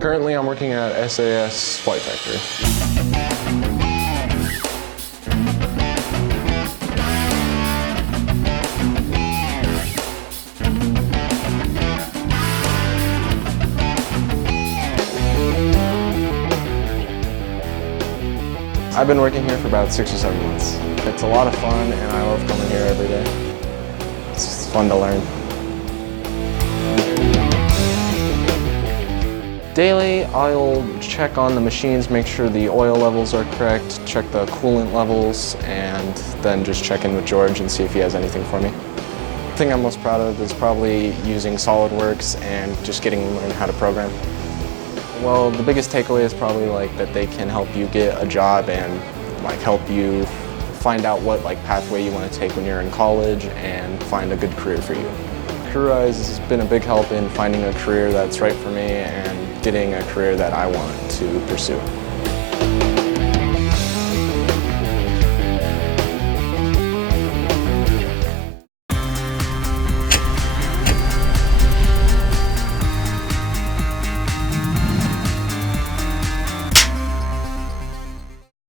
Currently, I'm working at SAS Flight Factory. I've been working here for about 6 or 7 months. It's a lot of fun and I love coming here every day. It's just fun to learn. Daily, I'll check on the machines, make sure the oil levels are correct, check the coolant levels, and then just check in with George and see if he has anything for me. The thing I'm most proud of is probably using SolidWorks and just getting to learn how to program. Well, the biggest takeaway is probably that they can help you get a job and help you find out what pathway you want to take when you're in college and find a good career for you. CareerEyes has been a big help in finding a career that's right for me and getting a career that I want to pursue.